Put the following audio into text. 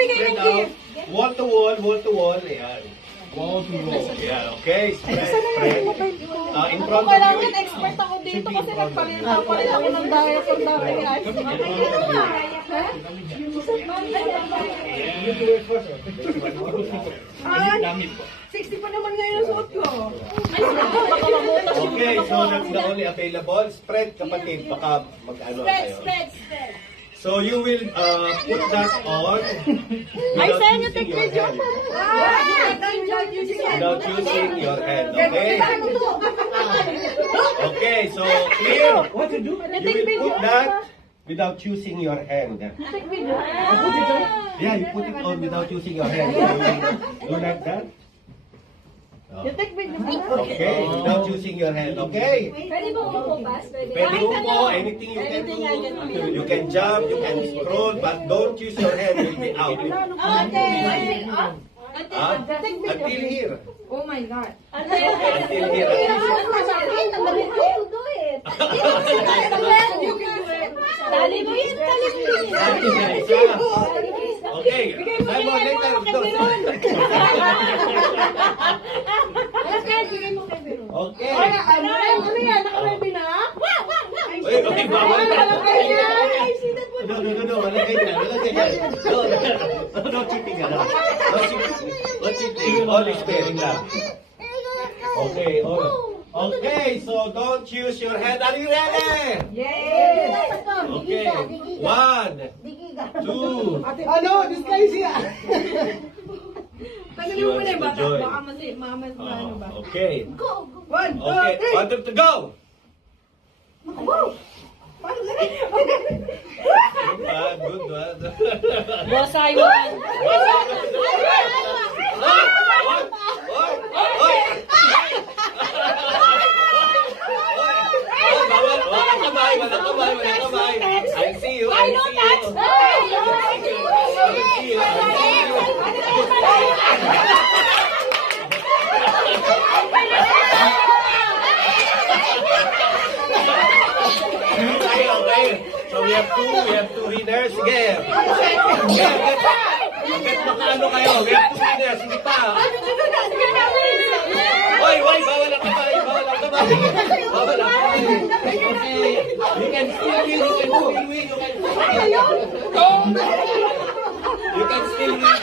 magbibigay ng gift. Wall to wall, wall to wall. Ayan. Wall to wall. Ayan, okay. Spread, spread. In front of Kailangan you. expert ako dito kasi nagpalit ako ng diaper dati. Ay, 60 pa naman ngayon ang suot ko. Okay, so that's the only available. Spread, kapatid. Baka mag-ano kayo. Spread. So you will put that on without using your hand. Without using your hand, okay? Okay, so clear? What to do? You will put that without using your hand. Yeah, you put it on without using your hand. So you do like that? Oh. Okay, without using your hand, okay? Pwede ba umupas? Pwede upo, anything you can do. You can jump, you can scroll, but don't use your hand, you'll be out. Okay. Until here. Oh my God. Until here. Dali mo yun. Okay, Simon, later. Okay. Ano yan? Nakaready na? Okay, bawal na. No, wala ganyan. No cheating ka lang. No cheating. All is fair lang. Okay, okay, so don't use your hand. Are you ready? Yes! Okay. 1, 2. Ano? Disguise siya. Tagalin mo muna She wants to baka join. ano ba? Okay. One, two, Okay, three. 1, 2, to go! Good one. Boss Simon. I see you. I know that. Okay. So we have two winners. Sige. Bakit makaano kayo? We have two winners. Hindi pa. Hoy, bawal ang kamay. Bawal ang kamay. Okay. You can still win. You can still win. You can still win.